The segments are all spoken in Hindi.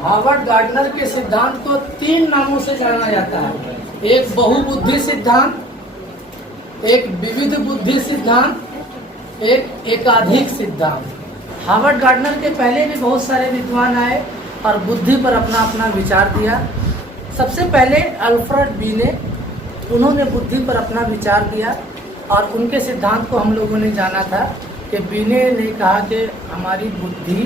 हार्वर्ड गार्डनर के सिद्धांत को 3 नामों से जाना जाता है। एक बहुबुद्धि सिद्धांत, एक विविध बुद्धि सिद्धांत, एक एकाधिक सिद्धांत। हार्वर्ड गार्डनर के पहले भी बहुत सारे विद्वान आए और बुद्धि पर अपना अपना विचार दिया। सबसे पहले अल्फ्रेड बीने, उन्होंने बुद्धि पर अपना विचार दिया और उनके सिद्धांत को हम लोगों ने जाना था कि बीने ने कहा कि हमारी बुद्धि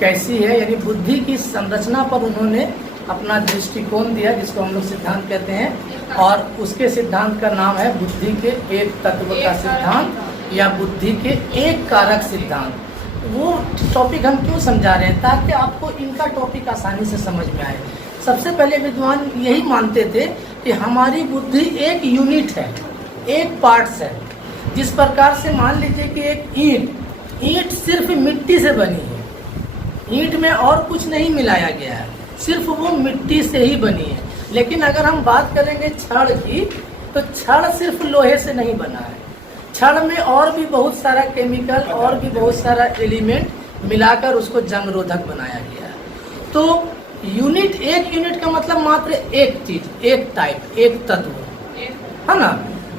कैसी है, यानी बुद्धि की संरचना पर उन्होंने अपना दृष्टिकोण दिया, जिसको हम लोग सिद्धांत कहते हैं। और उसके सिद्धांत का नाम है बुद्धि के एक तत्व का सिद्धांत या बुद्धि के एक कारक सिद्धांत। वो टॉपिक हम क्यों समझा रहे हैं, ताकि आपको इनका टॉपिक आसानी से समझ में आए। सबसे पहले विद्वान यही मानते थे कि हमारी बुद्धि एक यूनिट है, एक पार्ट्स है। जिस प्रकार से मान लीजिए कि एक ईंट सिर्फ मिट्टी से बनी है, ईंट में और कुछ नहीं मिलाया गया है, सिर्फ वो मिट्टी से ही बनी है। लेकिन अगर हम बात करेंगे छड़ की, तो छड़ सिर्फ लोहे से नहीं बना है, छड़ में और भी बहुत सारा केमिकल और भी बहुत सारा एलिमेंट मिलाकर उसको जंग रोधक बनाया गया है। तो एक यूनिट का मतलब मात्र एक चीज, एक टाइप, एक तत्व, है ना।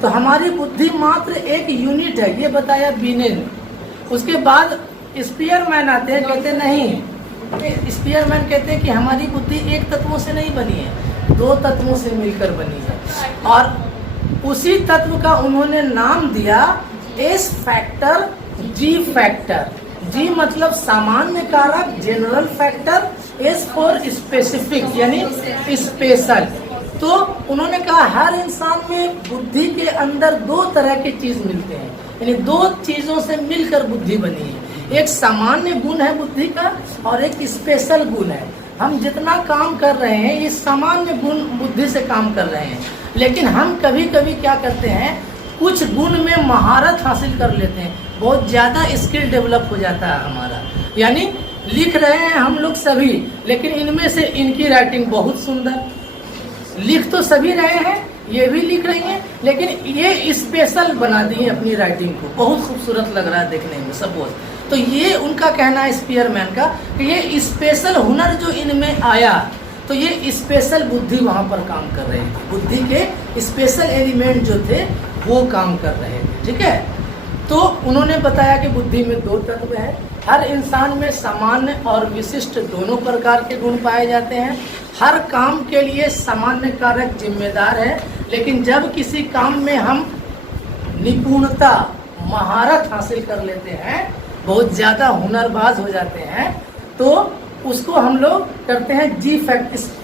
तो हमारी बुद्धि मात्र एक यूनिट है, ये बताया बीने ने। उसके बाद स्पीयरमैन आते हैं, कहते नहीं, स्पीयरमैन कहते हैं कि हमारी बुद्धि एक तत्वों से नहीं बनी है, 2 तत्वों से मिलकर बनी है। और उसी तत्व का उन्होंने नाम दिया एस फैक्टर, जी फैक्टर। जी मतलब सामान्य कारक, general factor, S for specific यानी स्पेशल। तो उन्होंने कहा हर इंसान में बुद्धि के अंदर 2 तरह की चीज मिलते हैं, यानी 2 चीजों से मिलकर बुद्धि बनी है। एक सामान्य गुण है बुद्धि का और एक स्पेशल गुण है। हम जितना काम कर रहे हैं ये सामान्य गुण बुद्धि से काम कर रहे हैं, लेकिन हम कभी कभी क्या करते हैं, कुछ गुण में महारत हासिल कर लेते हैं, बहुत ज़्यादा स्किल डेवलप हो जाता है हमारा। यानी लिख रहे हैं हम लोग सभी, लेकिन इनमें से इनकी राइटिंग बहुत सुंदर, लिख तो सभी रहे हैं, ये भी लिख रही हैं, लेकिन ये स्पेशल बना दी है अपनी राइटिंग को, बहुत खूबसूरत लग रहा है देखने में सपोज। तो ये उनका कहना है स्पीयरमैन का कि ये स्पेशल हुनर जो इनमें आया, तो ये स्पेशल बुद्धि वहाँ पर काम कर रही थी, बुद्धि के स्पेशल एलिमेंट जो थे वो काम कर रहे थे, ठीक है। तो उन्होंने बताया कि बुद्धि में 2 तत्व है, हर इंसान में सामान्य और विशिष्ट दोनों प्रकार के गुण पाए जाते हैं। हर काम के लिए सामान्य कारक जिम्मेदार है, लेकिन जब किसी काम में हम निपुणता, महारत हासिल कर लेते हैं, बहुत ज़्यादा हुनरबाज हो जाते हैं, तो उसको हम लोग करते हैं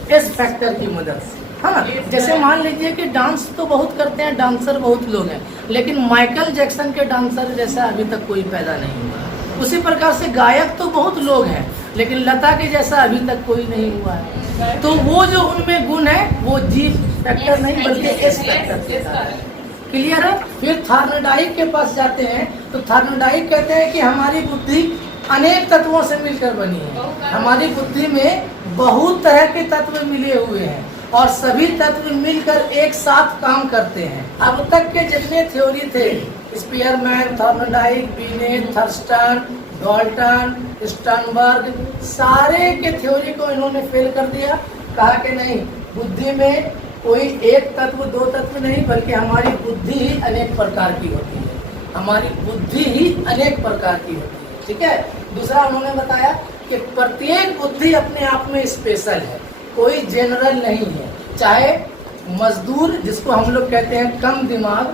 एस फैक्टर की मदद से, है ना। जैसे मान लीजिए कि डांस तो बहुत करते हैं, डांसर बहुत लोग हैं, लेकिन माइकल जैक्सन के डांसर जैसा अभी तक कोई पैदा नहीं हुआ। उसी प्रकार से गायक तो बहुत लोग हैं, लेकिन लता के जैसा अभी तक कोई नहीं हुआ है। तो वो जो उनमें गुण है वो जी फैक्टर नहीं बल्कि एस फैक्टर के साथ है। क्लियर है। फिर थार्नडाइक के पास जाते हैं, तो थार्नडाइक कहते हैं कि हमारी बुद्धि अनेक तत्वों से मिलकर बनी है। हमारी बुद्धि में बहुत तरह के तत्व मिले हुए हैं और सभी तत्व मिलकर एक साथ काम करते हैं। अब तक के जितने थ्योरी थे, स्पीयरमैन, थार्नडाइक, बीने, थर्स्टन, डाल्टन, स्टर्नबर्ग, सारे के थ्योरी को इन्होंने फेल कर दिया। कहा कि नहीं, बुद्धि में कोई एक तत्व 2 तत्व नहीं, बल्कि हमारी बुद्धि ही अनेक प्रकार की होती है, हमारी बुद्धि ही अनेक प्रकार की होती है, ठीक है। दूसरा उन्होंने बताया कि प्रत्येक बुद्धि अपने आप में स्पेशल है, कोई जनरल नहीं है। चाहे मजदूर, जिसको हम लोग कहते हैं कम दिमाग,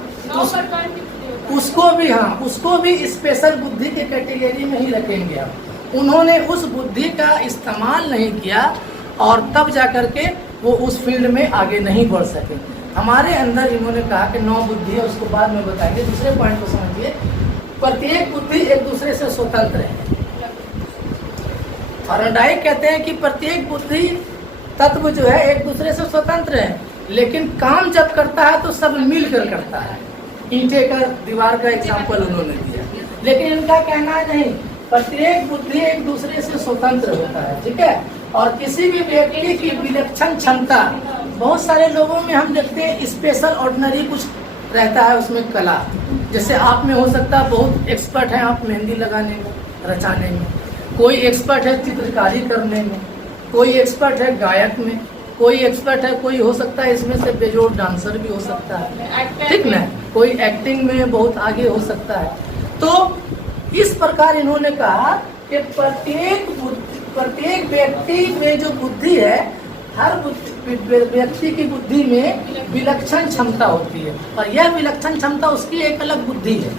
उसको भी स्पेशल बुद्धि के कैटेगरी में ही रखेंगे हम। उन्होंने उस बुद्धि का इस्तेमाल नहीं किया और तब जाकर के वो उस फील्ड में आगे नहीं बढ़ सके। हमारे अंदर इन्होंने कहा कि 9 बुद्धि है, उसको बाद में बताएंगे। दूसरे पॉइंट को समझिए, प्रत्येक बुद्धि एक दूसरे से स्वतंत्र है। थार्नडाइक कहते हैं कि प्रत्येक बुद्धि तत्व जो है एक दूसरे से स्वतंत्र है, लेकिन काम जब करता है तो सब मिलकर करता है। ईंटे का, दीवार का एग्जाम्पल उन्होंने दिया, लेकिन इनका कहना है नहीं, प्रत्येक बुद्धि एक दूसरे से स्वतंत्र होता है, ठीक है। और किसी भी व्यक्ति की विलक्षण क्षमता, बहुत सारे लोगों में हम देखते हैं स्पेशल ऑर्डिनरी कुछ रहता है, उसमें कला, जैसे आप में हो सकता है बहुत एक्सपर्ट है आप मेहंदी लगाने में, रचाने में, कोई एक्सपर्ट है चित्रकारी करने में, कोई एक्सपर्ट है गायक में, कोई एक्सपर्ट है, कोई हो सकता है इसमें से बेजोड़ डांसर भी हो सकता है, ठीक ना, कोई एक्टिंग में बहुत आगे हो सकता है। तो इस प्रकार इन्होंने कहा कि प्रत्येक व्यक्ति में जो बुद्धि है, हर व्यक्ति की बुद्धि में विलक्षण क्षमता होती है, और यह विलक्षण क्षमता उसकी एक अलग बुद्धि है,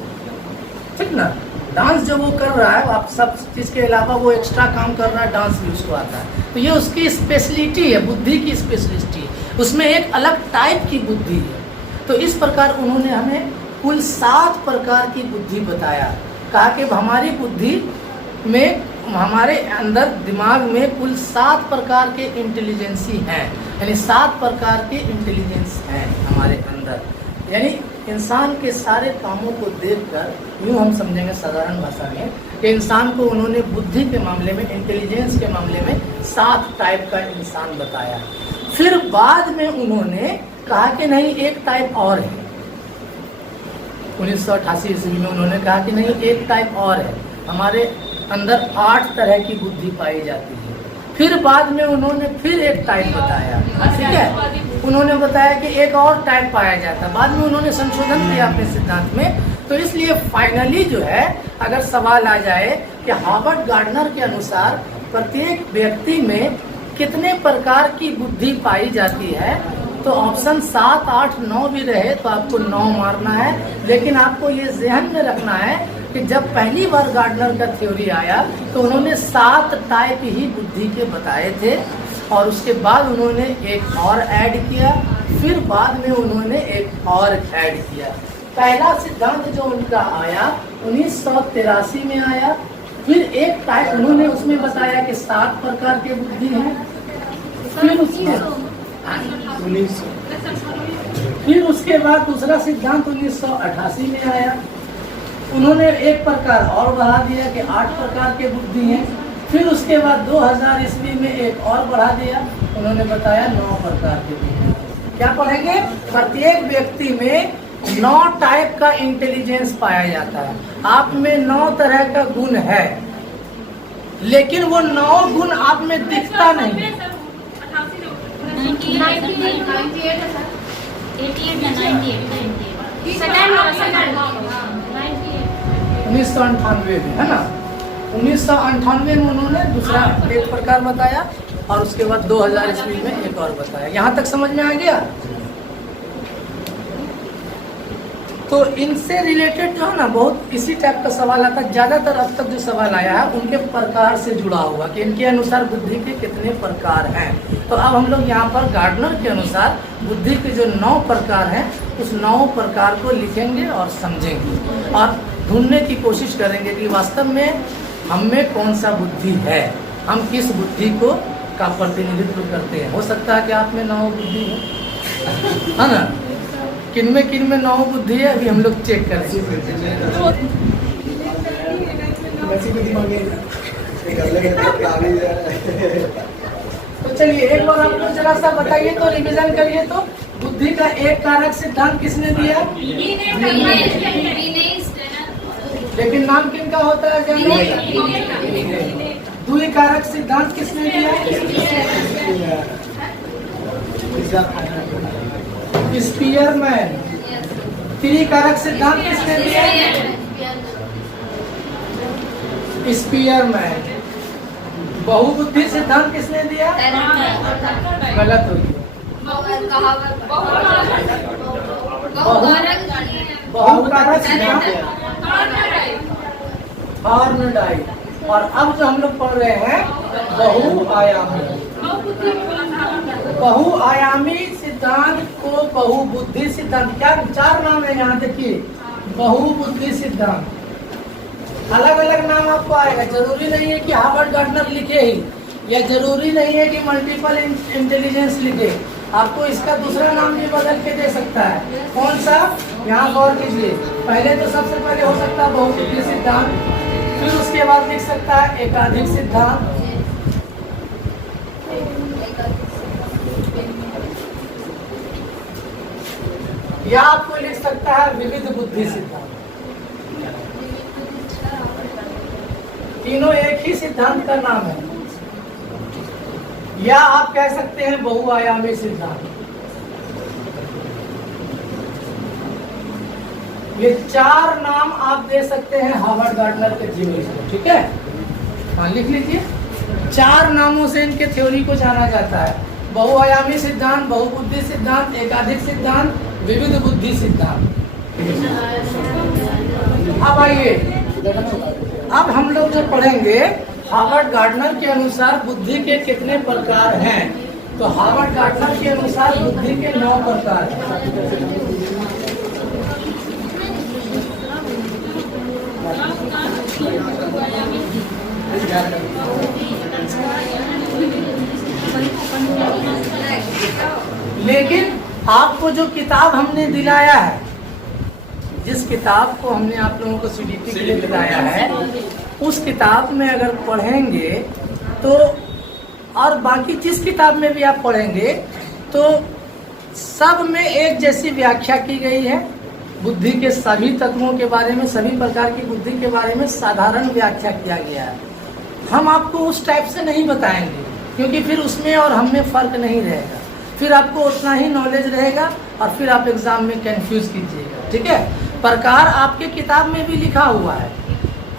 ठीक ना। डांस जो वो कर रहा है, आप सब चीज के अलावा वो एक्स्ट्रा काम कर रहा है, डांस भी उसको आता है, तो ये उसकी स्पेशलिटी है, बुद्धि की स्पेशलिटी है, उसमें एक अलग टाइप की बुद्धि है। तो इस प्रकार उन्होंने हमें कुल 7 प्रकार की बुद्धि बताया। कहा कि हमारी बुद्धि में, हमारे अंदर दिमाग में कुल 7 प्रकार के इंटेलिजेंसी हैं, यानी 7 प्रकार के इंटेलिजेंस हैं हमारे अंदर। यानी इंसान के सारे कामों को देखकर यूँ हम समझेंगे साधारण भाषा में कि इंसान को उन्होंने बुद्धि के मामले में, इंटेलिजेंस के मामले में 7 टाइप का इंसान बताया। फिर बाद में उन्होंने कहा कि नहीं, एक टाइप और है। 1988 ईस्वी में उन्होंने कहा कि नहीं, एक टाइप और है, हमारे अंदर 8 तरह की बुद्धि पाई जाती है। फिर बाद में उन्होंने फिर एक टाइप बताया, ठीक है, उन्होंने बताया कि एक और टाइप पाया जाता है। बाद में उन्होंने संशोधन किया अपने सिद्धांत में। तो इसलिए फाइनली जो है, अगर सवाल आ जाए कि हार्वर्ड गार्डनर के अनुसार प्रत्येक व्यक्ति में कितने प्रकार की बुद्धि पाई जाती है, तो ऑप्शन 7, 8, 9 भी रहे तो आपको 9 मारना है। लेकिन आपको ये ध्यान में रखना है कि जब पहली बार गार्डनर का थ्योरी आया तो उन्होंने 7 टाइप ही बुद्धि के बताए थे, और उसके बाद उन्होंने एक और ऐड किया, फिर बाद में उन्होंने एक और ऐड किया। पहला सिद्धांत जो उनका आया 1983 में आया। फिर एक टाइप उन्होंने उसमें बताया कि 7 प्रकार के बुद्धि हैं। फिर उसके बाद दूसरा सिद्धांत 1988 में आया, उन्होंने एक प्रकार और बढ़ा दिया कि 8 प्रकार के बुद्धि हैं। फिर उसके बाद 2000 ईस्वी में एक और बढ़ा दिया, उन्होंने बताया 9 प्रकार के बुद्धि। क्या पढ़ेंगे? प्रत्येक व्यक्ति में 9 टाइप का इंटेलिजेंस पाया जाता है। आप में 9 तरह का गुण है, लेकिन वो 9 गुण आप में दिखता नहीं। 1998 में, है ना, 1998 में उन्होंने दूसरा एक प्रकार बताया, और उसके बाद 2000 ईस्वी में एक और बताया। यहाँ तक समझ में आ गया? तो इनसे रिलेटेड जो है ना, बहुत इसी टाइप का सवाल आता है। ज़्यादातर अब तक जो सवाल आया है उनके प्रकार से जुड़ा हुआ कि इनके अनुसार बुद्धि के कितने प्रकार हैं। तो अब हम लोग यहाँ पर गार्डनर के अनुसार बुद्धि के जो 9 प्रकार हैं, उस 9 प्रकार को लिखेंगे और समझेंगे और ढूंढने की कोशिश करेंगे कि वास्तव में हम में कौन सा बुद्धि है, हम किस बुद्धि को का प्रतिनिधित्व करते हैं। हो सकता है कि आप में 9 बुद्धि है ना, किन में 9 बुद्धि है, अभी हम लोग चेक करेंगे। तो चलिए एक बार आप लोग जरा सा बताइए, तो रिवीजन करिए। तो बुद्धि का एक कारक सिद्धांत किसने दिया? लेकिन नाम किनका होता है जानिए? द्वि कारक सिद्धांत किसने दिया? स्पीयरमैन। त्रिकारक सिद्धांत किसने दिया? स्पीयरमैन। बहुबुद्धि सिद्धांत किसने दिया? गलत हो गया। बहुकारक सिद्धांत हॉर्नडाइक। और अब जो हम लोग पढ़ रहे हैं बहुआयामी। बहुआयामी सिद्धांत को बहुबुद्धि सिद्धांत, क्या 4 नाम है यहाँ देखिए। बहुबुद्धि सिद्धांत, अलग अलग नाम आपको आएगा। जरूरी नहीं है कि हार्वर्ड गार्डनर लिखे ही, या जरूरी नहीं है कि मल्टीपल इंटेलिजेंस लिखे। आपको इसका दूसरा नाम भी बदल के दे सकता है। कौन सा? यहाँ गौर कीजिए। पहले तो सबसे पहले हो सकता है बहुबुद्धि सिद्धांत, फिर उसके बाद लिख सकता है एकाधिक सिद्धांत, या आपको लिख सकता है विविध बुद्धि सिद्धांत। तीनों एक ही सिद्धांत का नाम है। या आप कह सकते हैं बहुआयामी सिद्धांत। ये 4 नाम आप दे सकते हैं हार्वर्ड गार्डनर के थ्योरी से, ठीक है। हाँ, लिख लीजिए। 4 नामों से इनके थ्योरी को जाना जाता है। बहुआयामी सिद्धांत, बहुबुद्धि सिद्धांत, एकाधिक सिद्धांत, विविध बुद्धि सिद्धांत। अब आइए, अब हम लोग जो पढ़ेंगे हार्वर्ड गार्डनर के अनुसार बुद्धि के कितने प्रकार हैं। तो हार्वर्ड गार्डनर के अनुसार बुद्धि के 9 प्रकार हैं। लेकिन आपको जो किताब हमने दिलाया है, जिस किताब को हमने आप लोगों को सीडीपी के लिए दिलाया है, उस किताब में अगर पढ़ेंगे तो, और बाकी जिस किताब में भी आप पढ़ेंगे तो सब में एक जैसी व्याख्या की गई है। बुद्धि के सभी तत्वों के बारे में, सभी प्रकार की बुद्धि के बारे में साधारण व्याख्या किया गया है। हम आपको उस टाइप से नहीं बताएंगे, क्योंकि फिर उसमें और हम में फर्क नहीं रहेगा। फिर आपको उतना ही नॉलेज रहेगा और फिर आप एग्जाम में कंफ्यूज कीजिएगा, ठीक है। प्रकार आपके किताब में भी लिखा हुआ है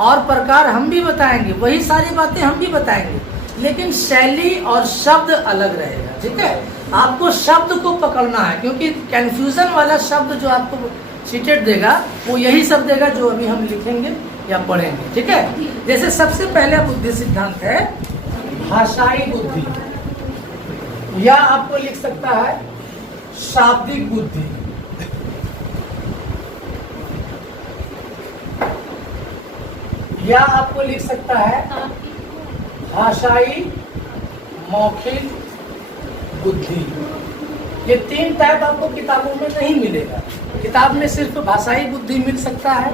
और प्रकार हम भी बताएंगे, वही सारी बातें हम भी बताएंगे, लेकिन शैली और शब्द अलग रहेगा, ठीक है। आपको शब्द को पकड़ना है, क्योंकि कंफ्यूजन वाला शब्द जो आपको सीटेट देगा वो यही शब्द देगा जो अभी हम लिखेंगे या पढ़ेंगे, ठीक है। जैसे सबसे पहले बुद्धि सिद्धांत है भाषाई बुद्धि, या आपको लिख सकता है शाब्दिक बुद्धि। या आपको लिख सकता है भाषाई मौखिक बुद्धि। ये 3 टाइप आपको किताबों में नहीं मिलेगा। किताब में सिर्फ भाषाई बुद्धि मिल सकता है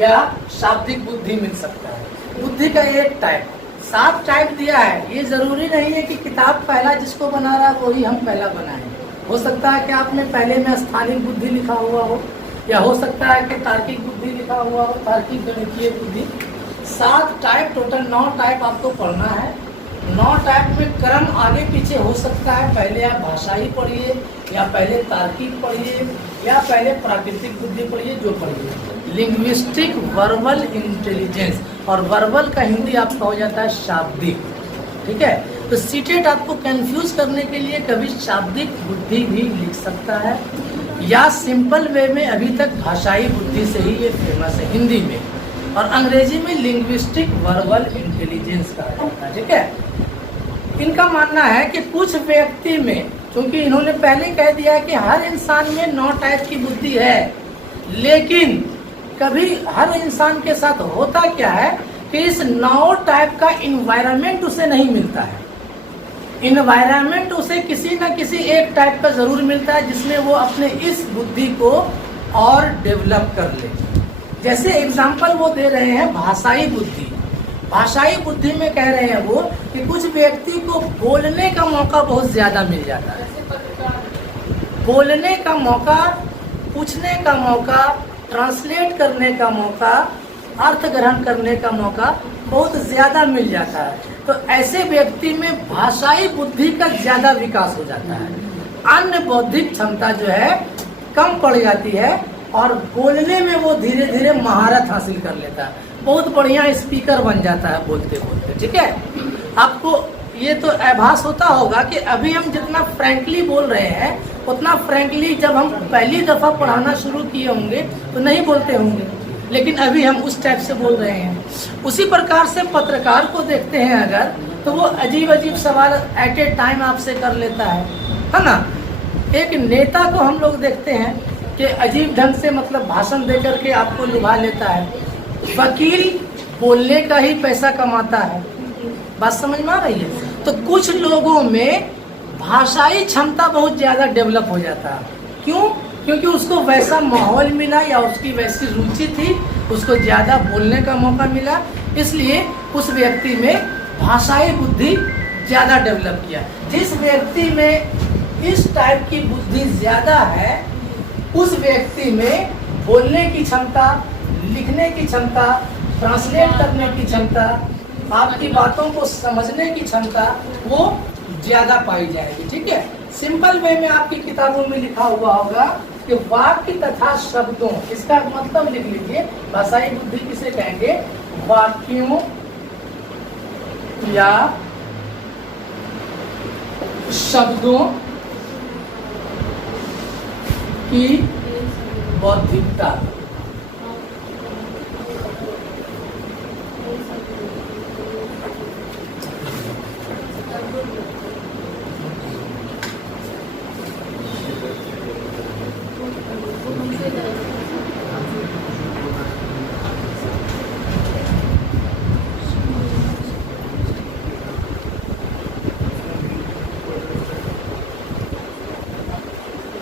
या शाब्दिक बुद्धि मिल सकता है। बुद्धि का एक टाइप, 7 टाइप दिया है। ये जरूरी नहीं है कि किताब पहला जिसको बना रहा है वही हम पहला बनाएं। हो सकता है कि आपने पहले में स्थानिक बुद्धि लिखा हुआ हो, या हो सकता है कि तार्किक बुद्धि लिखा हुआ हो, तार्किक गणितीय बुद्धि। 7 टाइप, टोटल 9 टाइप आपको पढ़ना है। 9 टाइप में क्रम आगे पीछे हो सकता है। पहले आप भाषाई पढ़िए, या पहले तार्किक पढ़िए, या पहले प्राकृतिक बुद्धि पढ़िए, जो पढ़िए। लिंग्विस्टिक वर्बल इंटेलिजेंस, और वर्बल का हिंदी आपका हो जाता है शाब्दिक, ठीक है। तो सीटेट आपको कंफ्यूज करने के लिए कभी शाब्दिक बुद्धि भी लिख सकता है, या सिंपल वे में अभी तक भाषाई बुद्धि से ही ये फेमस है हिंदी में, और अंग्रेजी में लिंग्विस्टिक वर्बल इंटेलिजेंस कहा जाता है, ठीक है। इनका मानना है कि कुछ व्यक्ति में, क्योंकि इन्होंने पहले कह दिया कि हर इंसान में 9 टाइप की बुद्धि है, लेकिन कभी हर इंसान के साथ होता क्या है कि इस 9 टाइप का इन्वायरमेंट उसे नहीं मिलता है। इन्वायरमेंट उसे किसी न किसी एक टाइप का जरूर मिलता है, जिसमें वो अपने इस बुद्धि को और डेवलप कर ले। जैसे एग्जाम्पल वो दे रहे हैं भाषाई बुद्धि। भाषाई बुद्धि में कह रहे हैं वो कि कुछ व्यक्ति को बोलने का मौका बहुत ज्यादा मिल जाता है। बोलने का मौका, पूछने का मौका, ट्रांसलेट करने का मौका, अर्थ ग्रहण करने का मौका बहुत ज्यादा मिल जाता है। तो ऐसे व्यक्ति में भाषाई बुद्धि का ज्यादा विकास हो जाता है। अन्य बौद्धिक क्षमता जो है कम पड़ जाती है, और बोलने में वो धीरे धीरे महारत हासिल कर लेता है। बहुत बढ़िया स्पीकर बन जाता है बोलते बोलते, ठीक है। आपको ये तो आभास होता होगा कि अभी हम जितना फ्रैंकली बोल रहे हैं, उतना फ्रैंकली जब हम पहली दफा पढ़ाना शुरू किए होंगे तो नहीं बोलते होंगे, लेकिन अभी हम उस टाइप से बोल रहे हैं। उसी प्रकार से पत्रकार को देखते हैं अगर, तो वो अजीब अजीब सवाल एट ए टाइम आपसे कर लेता है ना। एक नेता को हम लोग देखते हैं कि अजीब ढंग से मतलब भाषण दे करके आपको लुभा लेता है। वकील बोलने का ही पैसा कमाता है। बात समझ में आ रही है। तो कुछ लोगों में भाषाई क्षमता बहुत ज्यादा डेवलप हो जाता है। क्यों? क्योंकि उसको वैसा माहौल मिला, या उसकी वैसी रुचि थी, उसको ज्यादा बोलने का मौका मिला, इसलिए उस व्यक्ति में भाषाई बुद्धि ज्यादा डेवलप किया। जिस व्यक्ति में इस टाइप की बुद्धि ज्यादा है, उस व्यक्ति में बोलने की क्षमता, लिखने की क्षमता, ट्रांसलेट करने की क्षमता, आपकी बातों को समझने की क्षमता वो ज्यादा पाई जाएगी। ठीक है, सिंपल वे में आपकी किताबों में लिखा हुआ होगा कि वाक्य तथा शब्दों, इसका मतलब लिख लीजिए। भाषाई बुद्धि किसे कहेंगे? वाक्यों या शब्दों की बौद्धिकता।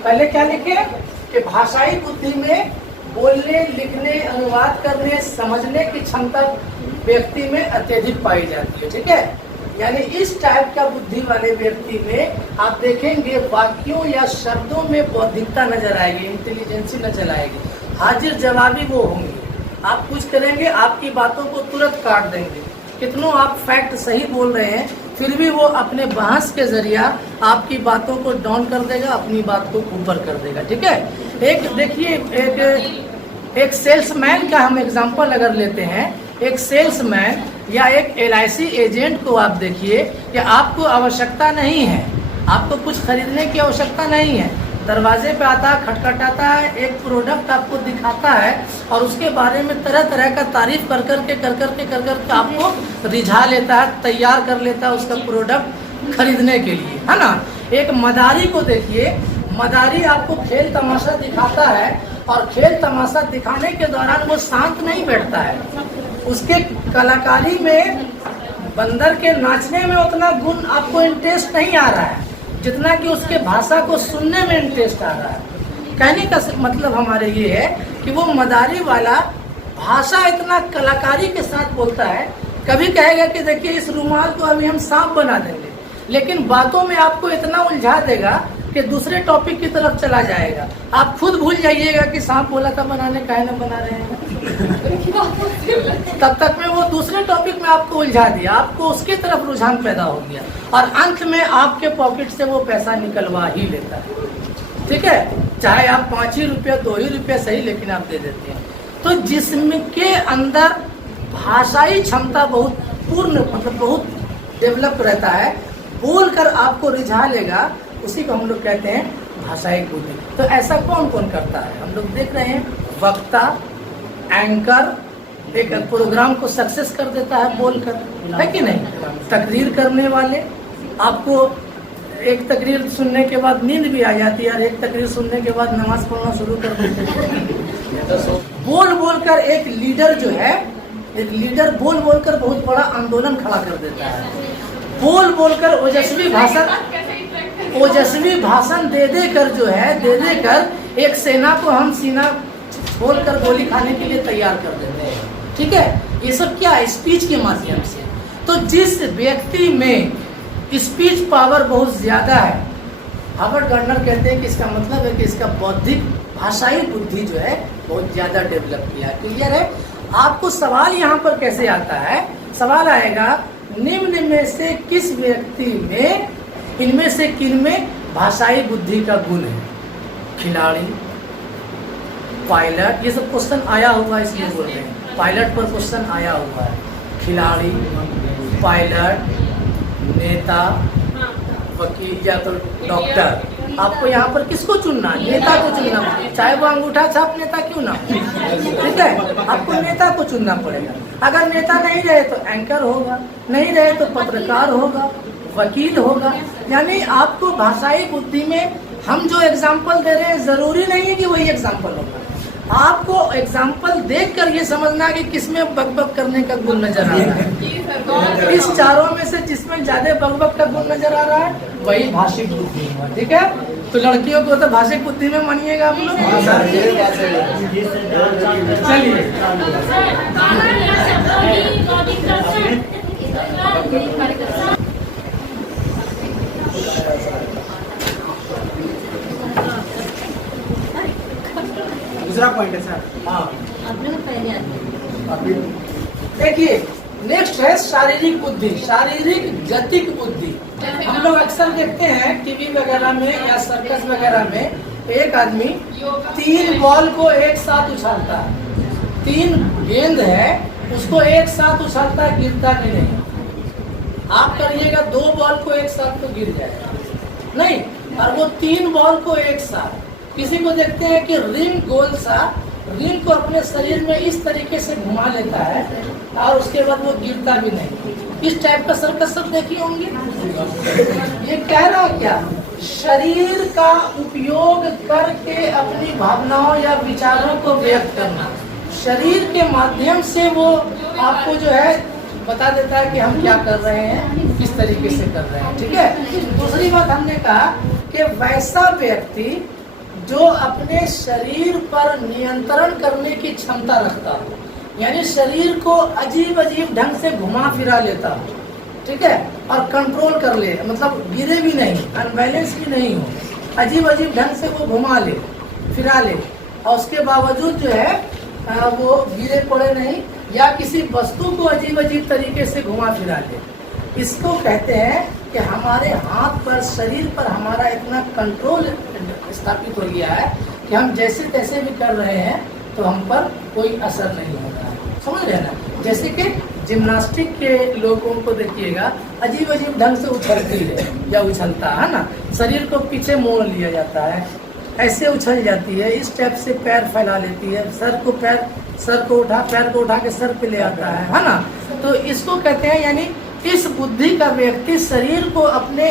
पहले क्या लिखे कि भाषाई बुद्धि में बोलने, लिखने, अनुवाद करने, समझने की क्षमता व्यक्ति में अत्यधिक पाई जाती है। ठीक है, यानी इस टाइप का बुद्धि वाले व्यक्ति में आप देखेंगे वाक्यों या शब्दों में बौद्धिकता नजर आएगी, इंटेलिजेंसी नजर आएगी, हाजिर जवाबी वो होंगे। आप कुछ करेंगे, आपकी बातों को तुरंत काट देंगे। कितनों आप फैक्ट सही बोल रहे हैं, फिर भी वो अपने बहस के जरिया आपकी बातों को डाउन कर देगा, अपनी बात को ऊपर कर देगा। ठीक है, एक देखिए, एक सेल्समैन का हम एग्जांपल अगर लेते हैं, एक सेल्समैन या एक LIC एजेंट को आप देखिए कि आपको आवश्यकता नहीं है, आपको कुछ खरीदने की आवश्यकता नहीं है, दरवाजे पे आता है, खटखटाता है, एक प्रोडक्ट आपको दिखाता है और उसके बारे में तरह तरह का तारीफ कर करके आपको रिझा लेता है, तैयार कर लेता है उसका प्रोडक्ट खरीदने के लिए, है ना। एक मदारी को देखिए, मदारी आपको खेल तमाशा दिखाता है और खेल तमाशा दिखाने के दौरान वो शांत नहीं बैठता है, उसके कलाकारी में, बंदर के नाचने में उतना गुण आपको इंटरेस्ट नहीं आ रहा है जितना कि उसके भाषा को सुनने में इंटरेस्ट आ रहा है। कहने का मतलब हमारे ये है कि वो मदारी वाला भाषा इतना कलाकारी के साथ बोलता है, कभी कहेगा कि देखिए इस रुमाल को अभी हम सांप बना देंगे, लेकिन बातों में आपको इतना उलझा देगा कि दूसरे टॉपिक की तरफ चला जाएगा, आप खुद भूल जाइएगा कि सांप बोला था बनाने, काहे ना बना रहे हैं। तब तक में वो दूसरे टॉपिक में आपको उलझा दिया, आपको उसकी तरफ रुझान पैदा हो गया और अंत में आपके पॉकेट से वो पैसा निकलवा ही लेता है। ठीक है, चाहे आप 5 ही रुपया 2 ही रुपया सही, लेकिन आप दे देते हैं। तो जिसके अंदर भाषाई क्षमता बहुत पूर्ण, मतलब बहुत डेवलप रहता है, बोलकर आपको रिझा लेगा, उसी को हम लोग कहते हैं भाषाई बुद्धि। तो ऐसा कौन कौन करता है? हम लोग देख रहे हैं, वक्ता, एंकर एक प्रोग्राम को सक्सेस कर देता है बोलकर, है कि नहीं। तकरीर करने वाले, आपको एक तकरीर सुनने के बाद नींद भी आ जाती है और एक तकरीर सुनने के बाद नमाज पढ़ना शुरू कर देते हैं। बोल बोलकर एक लीडर जो है, एक लीडर बोल बोलकर बहुत बड़ा आंदोलन खड़ा कर देता है। बोल बोलकर ओजस्वी भाषण दे देकर जो है, दे देकर एक सेना को हम सीना खोलकर गोली खाने के लिए तैयार कर देते हैं। ठीक है, ये सब क्या है? स्पीच के माध्यम से। तो जिस व्यक्ति में स्पीच पावर बहुत ज्यादा है, हार्वर्ड गार्डनर कहते हैं कि इसका मतलब है कि इसका बौद्धिक भाषाई बुद्धि जो है बहुत ज्यादा डेवलप किया। क्लियर है? आपको सवाल यहाँ पर कैसे आता है? सवाल आएगा, निम्न में से किस व्यक्ति में, इनमें से किन में भाषाई बुद्धि का गुण है? खिलाड़ी, पायलट, ये सब क्वेश्चन आया हुआ है, इसलिए बोल रहे हैं। पायलट पर क्वेश्चन आया हुआ है। खिलाड़ी, पायलट, नेता, वकील या तो डॉक्टर। आपको यहाँ पर किसको चुनना है? नेता को चुनना, चाहे वो अंगूठा छाप नेता क्यों ना। ठीक है, आपको नेता को चुनना पड़ेगा। अगर नेता नहीं रहे तो एंकर होगा, नहीं रहे तो पत्रकार होगा, वकील होगा। यानी आपको भाषाई बुद्धि में हम जो एग्जाम्पल दे रहे हैं जरूरी नहीं है कि वही एग्जाम्पल होगा। आपको एग्जाम्पल देखकर ये समझना कि किसमें बकबक करने का गुण नजर आ रहा है। इस चारों में से जिसमें ज्यादा बकबक का गुण नजर आ रहा है वही भाषिक बुद्धि है। ठीक है, तो लड़कियों को तो भाषिक बुद्धि में मानिएगा आप लोग। चलिए, दूसरा पॉइंट है सर। हाँ, देखिए नेक्स्ट है शारीरिक बुद्धि, शारीरिक गतिक बुद्धि। हम लोग अक्सर देखते हैं टीवी वगैरह में या सर्कस वगैरह में एक आदमी 3 बॉल को एक साथ उछालता है। 3 गेंद है, उसको एक साथ उछालता है, गिरता भी नहीं। आप करिएगा 2 बॉल को एक साथ तो गिर जाएगा नहीं, और वो 3 बॉल को एक साथ। किसी को देखते हैं कि रिंग गोल सा रिंग को अपने शरीर में इस तरीके से घुमा लेता है और उसके बाद वो गिरता भी नहीं। इस टाइप का सर्कस सब देखी होंगी। ये कह रहा क्या, शरीर का उपयोग करके अपनी भावनाओं या विचारों को व्यक्त करना, शरीर के माध्यम से वो आपको जो है बता देता है कि हम क्या कर रहे हैं, किस तरीके से कर रहे हैं। ठीक है। दूसरी बात हमने कहा कि वैसा व्यक्ति जो अपने शरीर पर नियंत्रण करने की क्षमता रखता हो, यानी शरीर को अजीब अजीब ढंग से घुमा फिरा लेता हो, ठीक है, और कंट्रोल कर ले, मतलब गिरे भी नहीं, अनबैलेंस भी नहीं हो, अजीब अजीब ढंग से वो घुमा ले फिरा ले और उसके बावजूद जो है वो गिरे पड़े नहीं, या किसी वस्तु को अजीब अजीब तरीके से घुमा फिरा ले। इसको कहते हैं कि हमारे हाथ पर, शरीर पर हमारा इतना कंट्रोल स्थापित हो गया है कि हम जैसे तैसे भी कर रहे हैं तो हम पर कोई असर नहीं होता है। समझ रहे हैं ना। जैसे कि जिम्नास्टिक के लोगों को देखिएगा, अजीब अजीब ढंग से उछलती है या उछलता है ना, शरीर को पीछे मोड़ लिया जाता है, ऐसे उछल जाती है, इस टाइप से पैर फैला लेती है, सर को पैर को उठा के सर पे ले आता है ना। तो इसको कहते हैं, यानी इस बुद्धि का व्यक्ति शरीर को अपने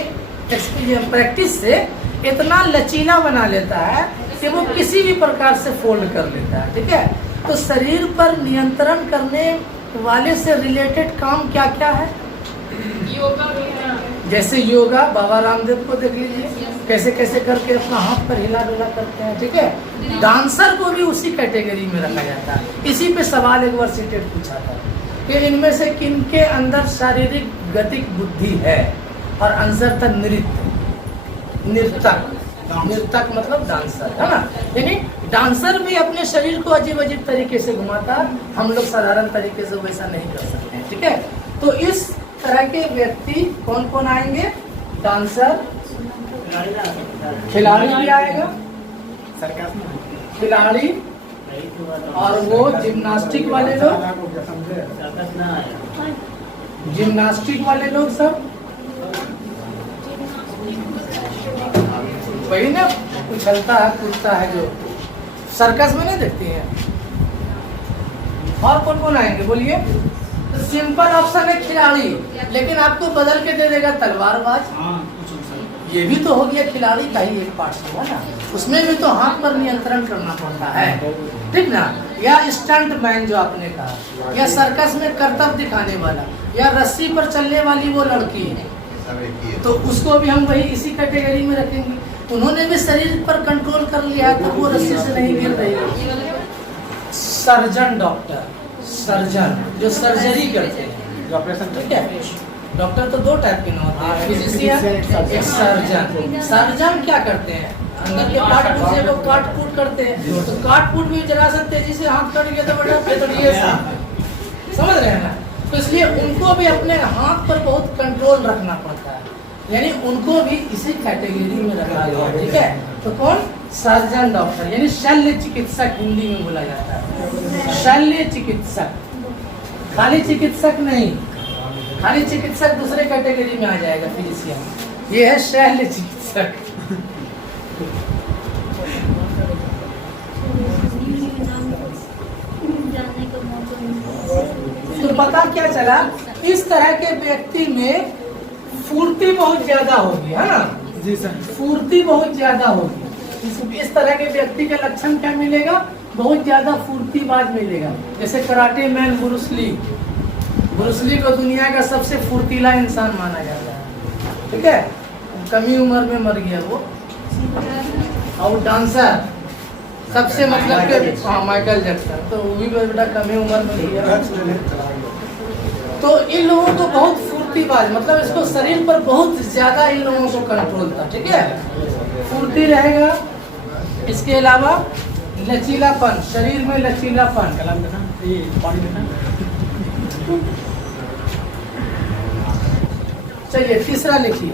प्रैक्टिस से इतना लचीला बना लेता है कि वो किसी भी प्रकार से फोल्ड कर लेता है। ठीक है। तो शरीर पर नियंत्रण करने वाले से रिलेटेड काम क्या क्या है? योगा भी है। जैसे योगा, बाबा रामदेव को देख लीजिए कैसे कैसे करके अपना हाथ पर हिला डुला करते हैं। ठीक है। डांसर को भी उसी कैटेगरी में रखा जाता है। इसी पे सवाल एक बार सीटेट पूछा था कि इनमें से किनके अंदर शारीरिक गतिक बुद्धि है, और आंसर था नृतक मतलब डांसर, है ना। यानी डांसर भी अपने शरीर को अजीब अजीब तरीके से घुमाता, हम लोग साधारण तरीके से वैसा नहीं कर सकते हैं। ठीक है। तो इस तरह के व्यक्ति कौन कौन आएंगे? डांसर, खिलाड़ी भी आएगा, खिलाड़ी, और वो जिम्नास्टिक वाले लोग, जिम्नास्टिक वाले लोग सब वही ना, उछलता है कूदता है जो सर्कस में नहीं देखती हैं। और कौन कौन आएंगे बोलिए? तो सिंपल ऑप्शन है खिलाड़ी, लेकिन आपको बदल के दे देगा तलवारबाज। ये भी तो हो गया खिलाड़ी का ही एक पार्ट है ना, उसमें भी तो हाथ पर नियंत्रण करना पड़ता है, ठीक ना। या स्टंट मैन जो आपने कहा, या सर्कस में करतब दिखाने वाला, या रस्सी पर चलने वाली वो लड़की है, तो उसको भी हम वही इसी कैटेगरी में रखेंगे। उन्होंने भी शरीर पर कंट्रोल कर लिया है, तो वो रस्सी से नहीं गिर रही है। सर्जन, डॉक्टर, सर्जन जो सर्जरी करते हैं, जो ऑपरेशन, ठीक है। डॉक्टर तो 2 टाइप के होते हैं, फिजिशियन, एक सर्जन। सर्जन क्या करते हैं? अंदर के पार्ट पुर्जे को काट कूट करते हैं, तो काट कूट भी जरा सा तेजी से हाथ कट गया तो बड़ा ये समझ रहे हैं ना। तो इसलिए उनको भी अपने हाथ पर बहुत कंट्रोल रखना पड़ता है, यानी उनको भी इसी कैटेगरी में रखा गया है। ठीक है। तो कौन? सर्जन, डॉक्टर, यानी शल्य चिकित्सक हिंदी में बोला जाता है, शल्य चिकित्सक। खाली चिकित्सक नहीं, खाली चिकित्सक दूसरे कैटेगरी में आ जाएगा, फिजिशियन। ये है शल्य चिकित्सक। तो पता क्या चला, इस तरह के व्यक्ति में फुर्ती बहुत ज्यादा होगी, है ना जी सर, फुर्ती बहुत ज्यादा होगी। इस तरह के व्यक्ति का लक्षण क्या मिलेगा? बहुत ज्यादा फुर्तीबाज मिलेगा। जैसे कराटे मैन ब्रूस ली को दुनिया का सबसे फुर्तीला इंसान माना जाता है, ठीक है। कमी उम्र में मर गया वो। और डांसर सबसे मतलब के, हाँ, माइकल जैक्सन, तो वो भी बेटा कमी उम्र में गया। तो इन लोगों को बहुत फुर्तीबाज, मतलब इसको शरीर पर बहुत ज्यादा इन लोगों को कंट्रोल था, ठीक है। फुर्ती रहेगा, इसके अलावा लचीलापन, शरीर में लचीलापन। चलिए तीसरा लिखिए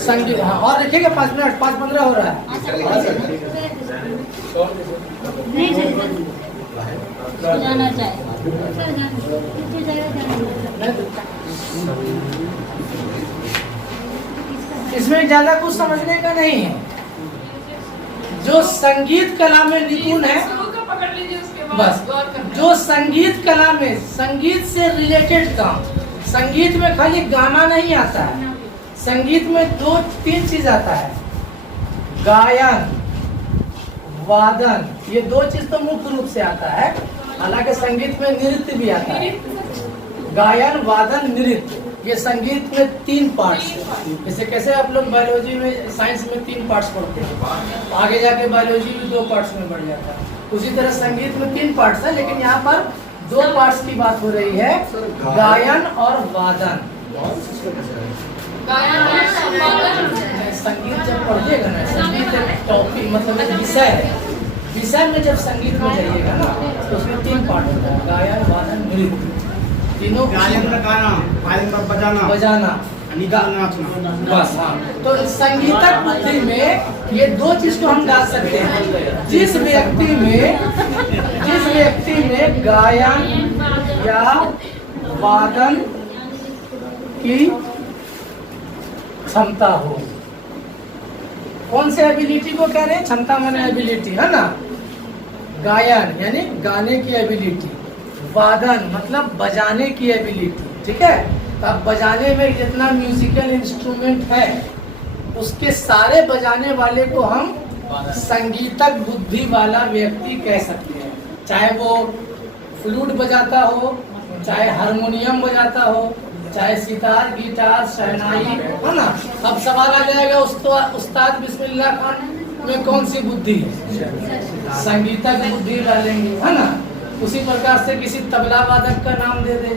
संगीत। हाँ और लिखिएगा 5 मिनट 5-15 हो रहा है। जाना इसमें ज्यादा कुछ समझने का नहीं है। जो संगीत कला में निपुण है, शुरू का पकड़ लीजिए, उसके बाद बस गौर करना। जो संगीत कला में संगीत से रिलेटेड काम, संगीत में खाली गाना नहीं आता है, संगीत में 2-3 चीज आता है, गायन वादन, ये 2 चीज तो मुख्य रूप से आता है। हालांकि संगीत में नृत्य भी आता है, गायन वादन नृत्य, ये संगीत में 3 पार्ट्स है। जैसे कैसे आप लोग बायोलॉजी में साइंस में 3 पार्ट्स पढ़ते हैं, आगे जाके बायोलॉजी भी 2 पार्ट्स में बढ़ जाता है, उसी तरह संगीत में 3 पार्ट्स है, लेकिन यहाँ पर 2 पार्ट्स की बात हो रही है, गायन और वादन। संगीत जब पढ़िएगा ना, संगीत एक टॉपिक मतलब एक विषय है, विषय में जब संगीत में जाइएगा ना तो उसमें 3 पार्ट होता है, गायन वादन नृत्य, तीनों गायन में गाना, वायलिन में बजाना, बजाना, नाचना। बस हाँ। तो संगीतक बुद्धि में ये 2 चीज को हम डाल सकते हैं। जिस व्यक्ति में गायन या वादन की क्षमता हो, कौन से एबिलिटी को कह रहे हैं? क्षमता माने एबिलिटी, है ना। गायन यानी गाने की एबिलिटी, वादन मतलब बजाने की एबिलिटी, ठीक है। तो अब बजाने में जितना म्यूजिकल इंस्ट्रूमेंट है उसके सारे बजाने वाले को हम संगीतक बुद्धि वाला व्यक्ति कह सकते हैं। चाहे वो फ्लूट बजाता हो, चाहे हारमोनियम बजाता हो, चाहे सितार, गिटार, शहनाई, है ना। अब सवाल आ जाएगा उस्ताद बिस्मिल्लाह खान में कौन सी बुद्धि है? संगीतक बुद्धि वाले, है ना। उसी प्रकार से किसी तबला वादक का नाम दे दे,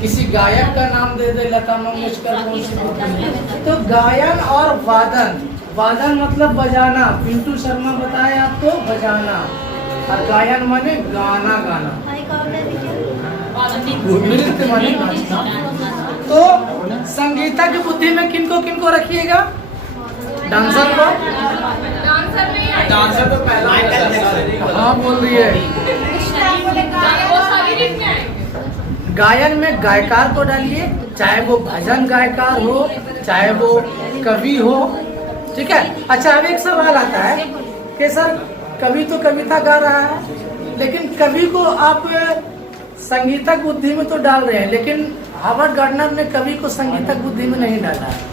किसी गायक का नाम दे दे, लता मंगेशकर कौन सी बुद्धि। तो गायन और वादन, वादन मतलब बजाना, पिंटू शर्मा बताए आपको, बजाना, और गायन माने गाना गाना, नृत्य माने नाचना। तो संगीतक बुद्धि में किनको किनको रखिएगा? डांसर को, डांसर नहीं है, डांसर तो पहला। हाँ बोल रही है। वो शारीरिक में आएंगे। गायन में गायकार को डालिए, चाहे वो भजन गायकार हो, चाहे वो कवि हो, ठीक है। अच्छा अब एक सवाल आता है कि सर कवि तो कविता गा रहा है, लेकिन कवि को आप संगीतक बुद्धि में तो डाल रहे हैं, लेकिन हार्वर्ड गार्डनर ने कवि को संगीतक बुद्धि में नहीं डाला है।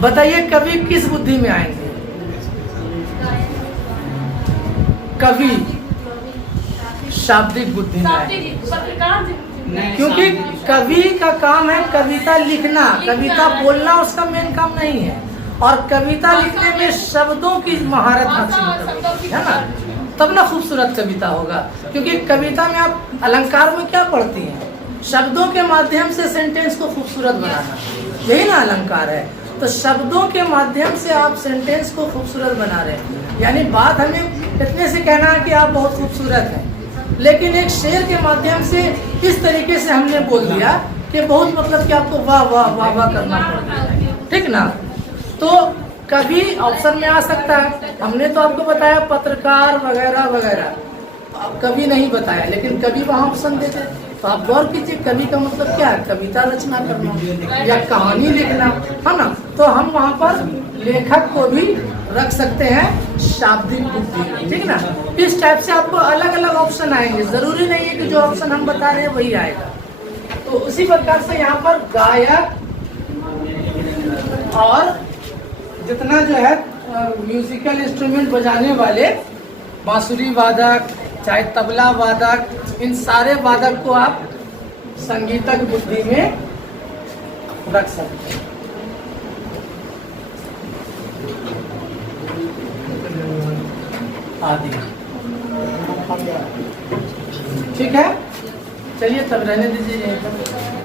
बताइए कवि किस बुद्धि में आएंगे? कवि शाब्दिक बुद्धि में आएंगे, क्योंकि कवि का काम है कविता लिखना, कविता बोलना उसका मेन काम नहीं है। और कविता लिखने में शब्दों की महारत हासिल करनी है ना, तब ना खूबसूरत कविता होगा। क्योंकि कविता में आप अलंकार में क्या पढ़ती हैं? शब्दों के माध्यम से सेंटेंस को खूबसूरत बनाना, यही ना अलंकार है। तो शब्दों के माध्यम से आप सेंटेंस को खूबसूरत बना रहे हैं, यानी बात हमें इतने से कहना है कि आप बहुत खूबसूरत हैं, लेकिन एक शेर के माध्यम से इस तरीके से हमने बोल दिया कि बहुत मतलब कि आपको वाह वाह वाह वाह करना पड़ता है, ठीक ना। तो कभी ऑप्शन में आ सकता है, हमने तो आपको बताया पत्रकार वगैरह वगैरह, कभी नहीं बताया, लेकिन कभी वहाँ ऑप्शन देते। तो आप गौर कीजिए कवि का मतलब क्या है? कविता रचना करना या कहानी लिखना, है ना। तो हम वहाँ पर लेखक को भी रख सकते हैं शाब्दिक बुद्धि, ठीक ना। इस टाइप से आपको अलग अलग ऑप्शन आएंगे, जरूरी नहीं है कि जो ऑप्शन हम बता रहे हैं वही आएगा। तो उसी प्रकार से यहाँ पर गायक और जितना जो है म्यूजिकल इंस्ट्रूमेंट बजाने वाले, बांसुरी वादक, चाहे तबला वादक, इन सारे वादक को आप संगीतक बुद्धि में रख सकते हैं। आदि, ठीक है। चलिए तब रहने दीजिए यहीं पर।